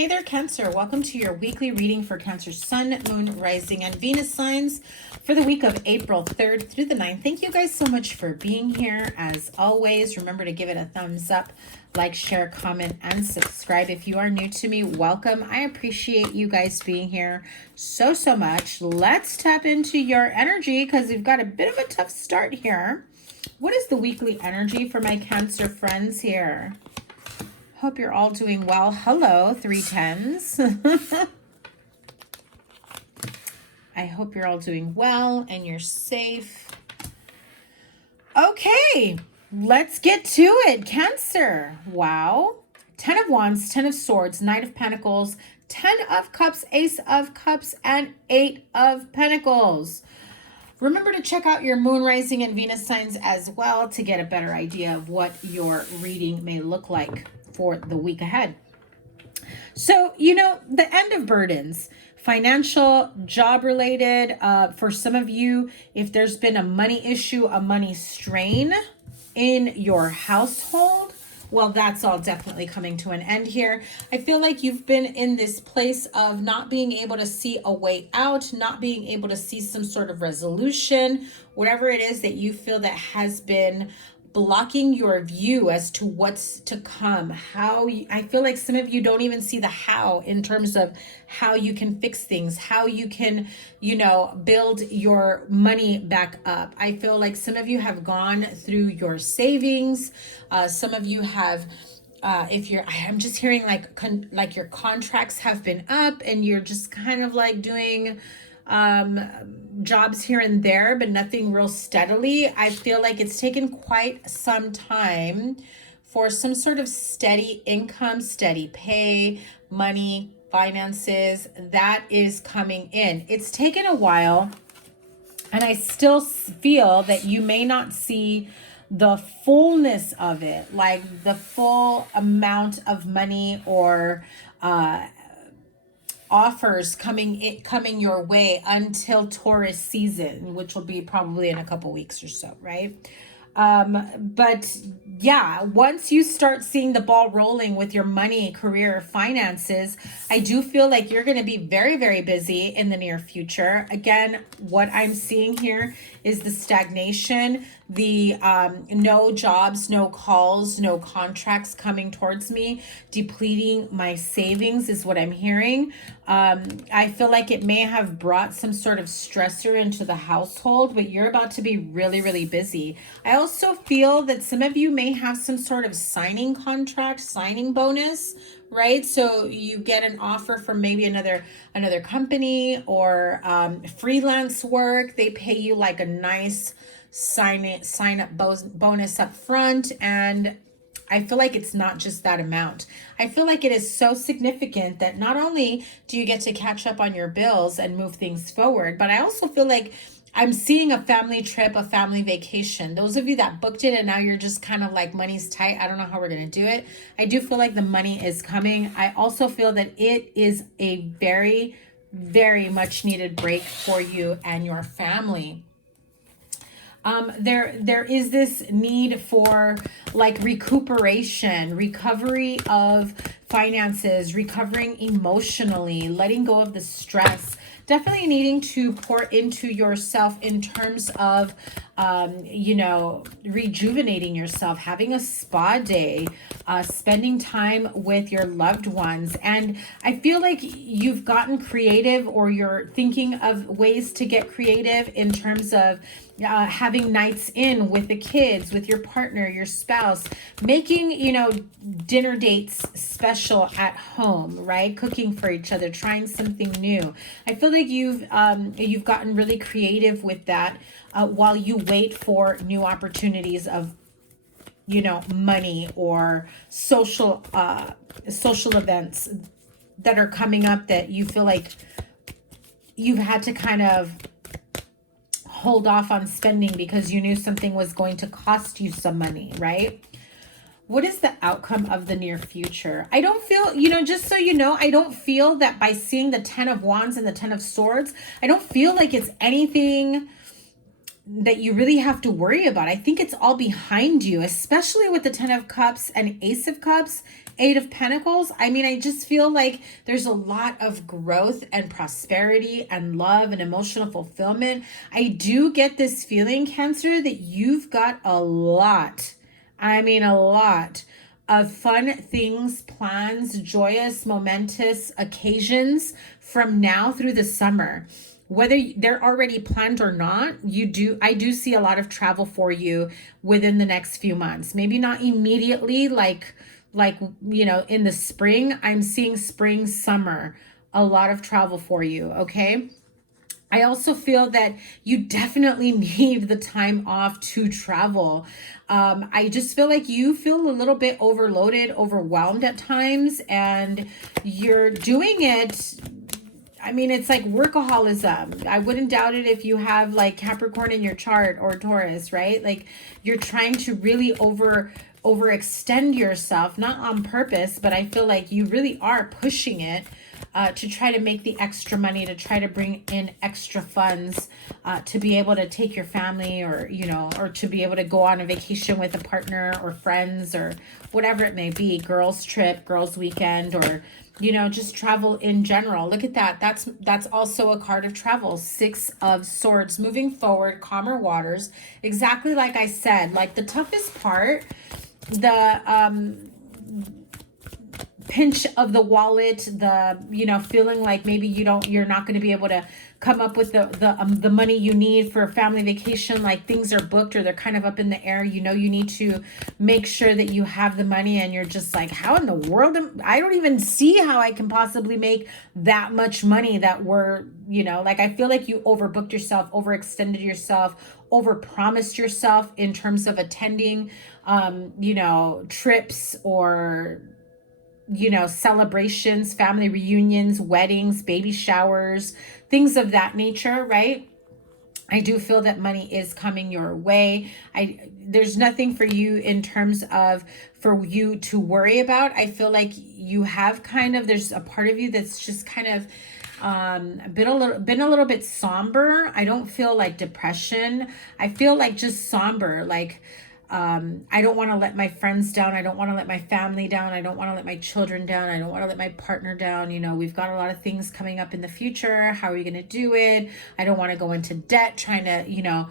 Hey there, Cancer. Welcome to your weekly reading for Cancer Sun, Moon, Rising, and Venus signs for the week of April 3rd through the 9th. Thank you guys so much for being here. As always, remember to give it a thumbs up, like, share, comment, and subscribe. If you are new to me, welcome. I appreciate you guys being here so much. Let's tap into your energy because we've got a bit of a tough start here. What is the weekly energy for my Cancer friends here? Hope you're all doing well. Hello, 310s. I hope you're all doing well and you're safe. Okay, let's get to it. Cancer. Wow. 10 of Wands, 10 of Swords, Knight of Pentacles, 10 of Cups, Ace of Cups, and 8 of Pentacles. Remember to check out your Moon, Rising, and Venus signs as well to get a better idea of what your reading may look like for the week ahead. So, the end of burdens, financial, job related, for some of you, if there's been a money issue, a money strain in your household, well, that's all definitely coming to an end here. I feel like you've been in this place of not being able to see a way out, not being able to see some sort of resolution, whatever it is that you feel that has been blocking your view as to what's to come. I feel like some of you don't even see the how in terms of how you can fix things, how you can, build your money back up. I feel like some of you have gone through your savings. Some of you have, I'm just hearing like your contracts have been up and you're just kind of like doing jobs here and there, but nothing real steadily. I feel like it's taken quite some time for some sort of steady income, steady pay, money, finances that is coming in. It's taken a while, and I still feel that you may not see the fullness of it, like the full amount of money or offers coming your way until Taurus season, which will be probably in a couple weeks or so, right? But yeah, once you start seeing the ball rolling with your money, career, finances, I do feel like you're going to be very, very busy in the near future. Again, what I'm seeing here is the stagnation, the no jobs, no calls, no contracts coming towards me, depleting my savings is what I'm hearing. I feel like it may have brought some sort of stressor into the household, but you're about to be really, really busy. I also feel that some of you may have some sort of signing contract, signing bonus, right? So you get an offer from maybe another company or freelance work. They pay you like a nice sign up bonus up front, and I feel like it's not just that amount. I feel like it is so significant that not only do you get to catch up on your bills and move things forward, but I also feel like I'm seeing a family trip, a family vacation. Those of you that booked it and now you're just kind of like money's tight, I don't know how we're going to do it. I do feel like the money is coming. I also feel that it is a very, very much needed break for you and your family. There is this need for like recuperation, recovery of finances, recovering emotionally, letting go of the stress, definitely needing to pour into yourself in terms of, rejuvenating yourself, having a spa day, spending time with your loved ones. And I feel like you've gotten creative, or you're thinking of ways to get creative in terms of having nights in with the kids, with your partner, your spouse, making, dinner dates special at home, right? Cooking for each other, trying something new. I feel like you've gotten really creative with that while you wait for new opportunities of, money or social events that are coming up that you feel like you've had to kind of hold off on spending because you knew something was going to cost you some money, right? What is the outcome of the near future? I don't feel, just so you know, I don't feel that by seeing the 10 of Wands and the 10 of Swords, I don't feel like it's anything that you really have to worry about. I think it's all behind you, especially with the 10 of Cups and Ace of Cups Eight of Pentacles, I mean, I just feel like there's a lot of growth and prosperity and love and emotional fulfillment. I do get this feeling, Cancer, that you've got a lot, I mean, a lot of fun things, plans, joyous, momentous occasions from now through the summer. Whether they're already planned or not, I do see a lot of travel for you within the next few months. Maybe not immediately, like in the spring. I'm seeing spring, summer, a lot of travel for you, okay? I also feel that you definitely need the time off to travel. I just feel like you feel a little bit overloaded, overwhelmed at times, and you're doing it. I mean, it's like workaholism. I wouldn't doubt it if you have like Capricorn in your chart or Taurus, right? Like you're trying to really overextend yourself, not on purpose, but I feel like you really are pushing it to try to make the extra money, to try to bring in extra funds, to be able to take your family or, or to be able to go on a vacation with a partner or friends or whatever it may be, girls trip, girls weekend, or, just travel in general. Look at that. That's also a card of travel. Six of Swords, moving forward, calmer waters. Exactly like I said, like the toughest part, the pinch of the wallet, the feeling like maybe you're not going to be able to come up with the money you need for a family vacation, like things are booked or they're kind of up in the air. You need to make sure that you have the money, and you're just like, how in the world I don't even see how I can possibly make that much money that we're, like I feel like you overbooked yourself, overextended yourself, overpromised yourself in terms of attending trips or celebrations, family reunions, weddings, baby showers, things of that nature, right? I do feel that money is coming your way. There's nothing for you in terms of for you to worry about. I feel like you have there's a part of you that's just kind of been a little bit somber. I don't feel like depression. I feel like just somber, like I don't want to let my friends down. I don't want to let my family down. I don't want to let my children down. I don't want to let my partner down. We've got a lot of things coming up in the future. How are you going to do it? I don't want to go into debt trying to,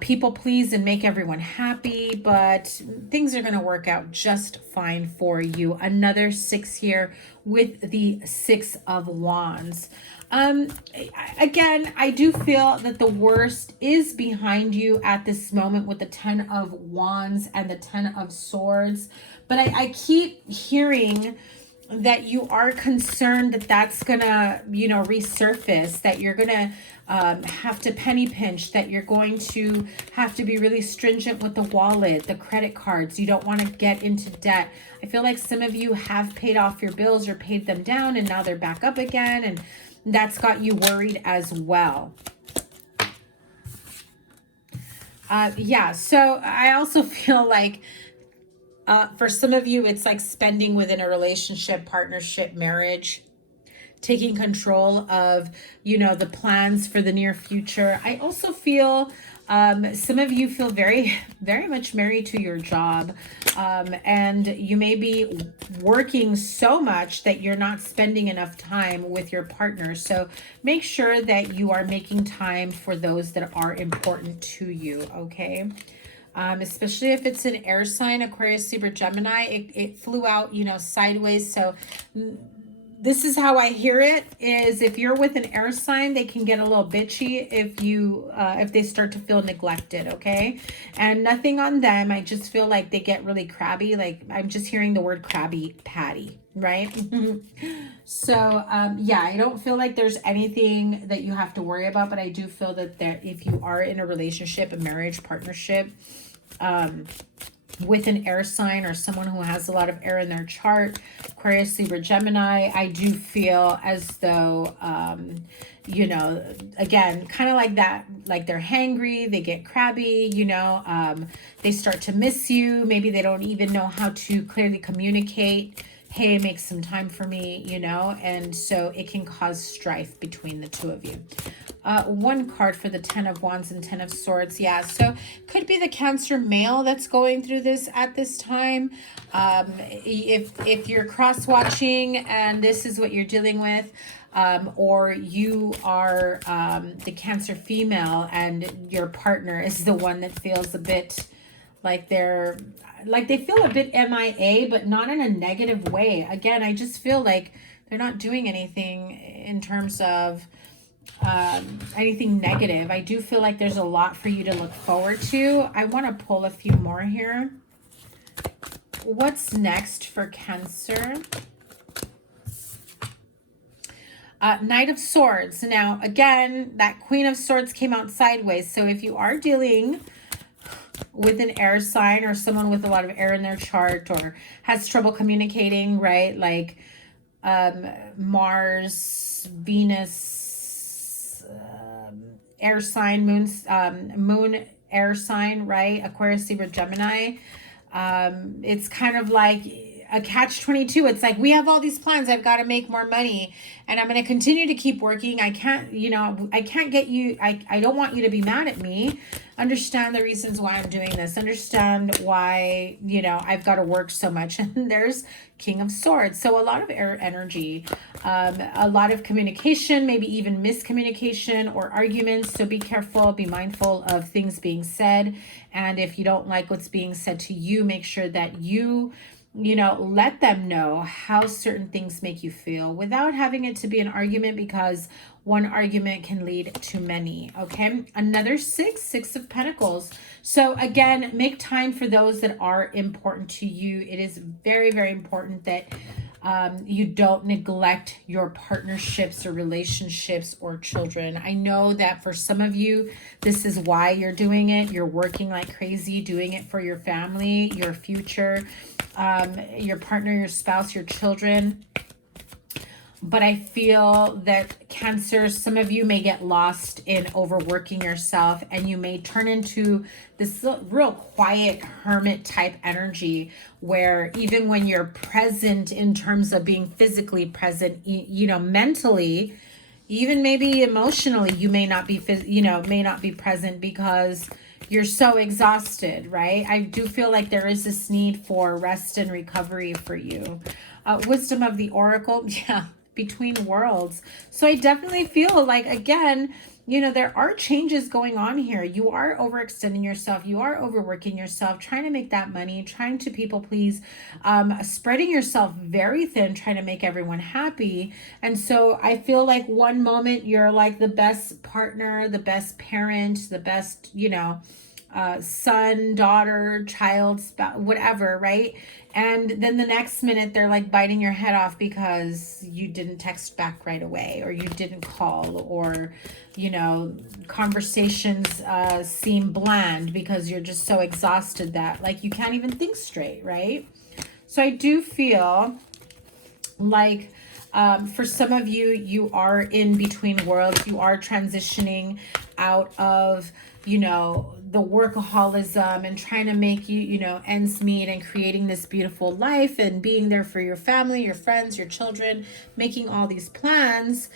people please and make everyone happy, but things are going to work out just fine for you. Another 6 here with the Six of Wands. Again, I do feel that the worst is behind you at this moment with the 10 of Wands and the 10 of Swords. But I keep hearing that you are concerned that that's gonna, resurface, that you're gonna have to penny pinch, that you're going to have to be really stringent with the wallet, the credit cards. You don't want to get into debt. I feel like some of you have paid off your bills or paid them down, and now they're back up again, and that's got you worried as well. So I also feel like for some of you, it's like spending within a relationship, partnership, marriage, taking control of, the plans for the near future. I also feel some of you feel very, very much married to your job, and you may be working so much that you're not spending enough time with your partner. So make sure that you are making time for those that are important to you, okay? Especially if it's an air sign, Aquarius, Libra, Gemini, it flew out, sideways. So this is how I hear it, is if you're with an air sign, they can get a little bitchy if they start to feel neglected, okay? And nothing on them. I just feel like they get really crabby. Like I'm just hearing the word Krabby Patty, right? So, I don't feel like there's anything that you have to worry about, but I do feel that if you are in a relationship, a marriage, partnership, with an air sign or someone who has a lot of air in their chart, Aquarius, Libra, Gemini, I do feel as though, again, kind of like that, like they're hangry, they get crabby, they start to miss you. Maybe they don't even know how to clearly communicate, hey, make some time for me, and so it can cause strife between the two of you. One card for the 10 of Wands and 10 of Swords. Yeah, so could be the Cancer male that's going through this at this time. If you're cross-watching and this is what you're dealing with, or you are the Cancer female and your partner is the one that feels a bit like they feel a bit MIA, but not in a negative way. Again, I just feel like they're not doing anything in terms of anything negative. I do feel like there's a lot for you to look forward to. I want to pull a few more here. What's next for Cancer? Knight of Swords. Now, again, that Queen of Swords came out sideways. So if you are dealing with an air sign or someone with a lot of air in their chart or has trouble communicating, right? Like Mars, Venus, air sign, moon air sign, right? Aquarius, Libra, Gemini. It's kind of like a catch-22. It's like, we have all these plans. I've got to make more money and I'm going to continue to keep working. I can't, I can't get you. I don't want you to be mad at me. Understand the reasons why I'm doing this. Understand why, I've got to work so much. And there's King of Swords. So a lot of air energy, a lot of communication, maybe even miscommunication or arguments. So be careful, be mindful of things being said. And if you don't like what's being said to you, make sure that you let them know how certain things make you feel without having it to be an argument, because one argument can lead to many. Okay. Another six of Pentacles. So again, make time for those that are important to you. It is very, very important that you don't neglect your partnerships or relationships or children. I know that for some of you, this is why you're doing it. You're working like crazy, doing it for your family, your future, your partner, your spouse, your children. But I feel that Cancer, some of you may get lost in overworking yourself and you may turn into this real quiet hermit type energy where even when you're present in terms of being physically present, mentally, even maybe emotionally, you may not be, present because you're so exhausted, right? I do feel like there is this need for rest and recovery for you. Wisdom of the Oracle. Yeah. Between worlds. So I definitely feel like, again, there are changes going on here. You are overextending yourself. You are overworking yourself, trying to make that money, trying to people please, spreading yourself very thin, trying to make everyone happy. And so I feel like one moment you're like the best partner, the best parent, the best, son, daughter, child, spouse, whatever, right? And then the next minute they're like biting your head off because you didn't text back right away, or you didn't call, or, conversations seem bland because you're just so exhausted that like you can't even think straight, right? So I do feel like for some of you, you are in between worlds. You are transitioning out of, the workaholism and trying to make ends meet and creating this beautiful life and being there for your family, your friends, your children, making all these plans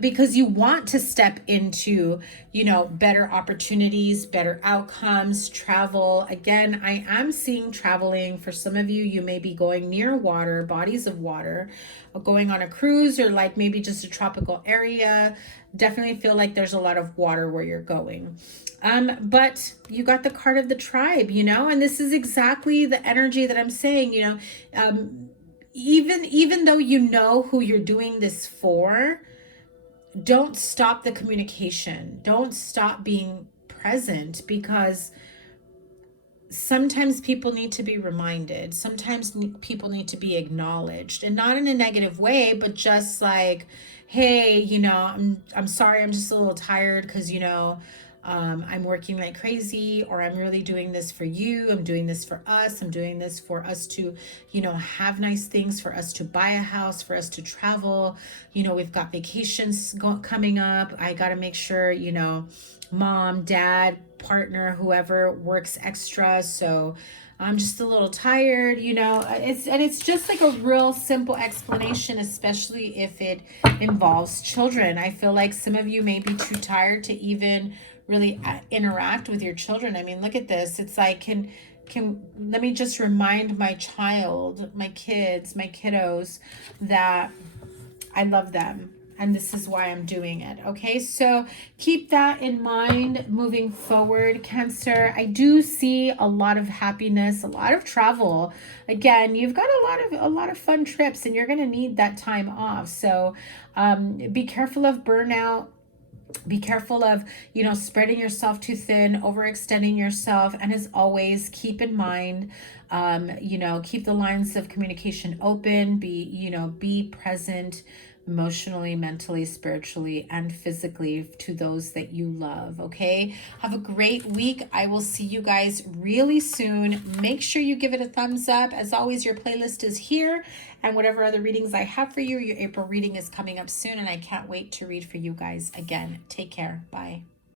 because you want to step into, better opportunities, better outcomes, travel. Again, I am seeing traveling. For some of you, you may be going near water, bodies of water, or going on a cruise, or like maybe just a tropical area. Definitely feel like there's a lot of water where you're going. But you got the card of the tribe, and this is exactly the energy that I'm saying, even though who you're doing this for, don't stop the communication. Don't stop being present, because sometimes people need to be reminded. Sometimes people need to be acknowledged, and not in a negative way, but just like, hey, I'm sorry, I'm just a little tired because, I'm working like crazy, or I'm really doing this for you. I'm doing this for us. I'm doing this for us to, have nice things, for us to buy a house, for us to travel. We've got vacations coming up. I got to make sure, mom, dad, partner, whoever works extra. So I'm just a little tired, you know. It's just like a real simple explanation, especially if it involves children. I feel like some of you may be too tired to even really interact with your children. I mean, look at this. It's like, can let me just remind my child, my kids, my kiddos, that I love them. And this is why I'm doing it. Okay, so keep that in mind moving forward, Cancer. I do see a lot of happiness, a lot of travel. Again, you've got a lot of fun trips, and you're gonna need that time off. So be careful of burnout. Be careful of, you know, spreading yourself too thin, overextending yourself. And as always, keep in mind, you know, keep the lines of communication open. Be present emotionally, mentally, spiritually, and physically to those that you love. Okay, have a great week. I will see you guys really soon. Make sure you give it a thumbs up. As always, your playlist is here, and whatever other readings I have for you, your April reading is coming up soon, and I can't wait to read for you guys again. Take care. Bye.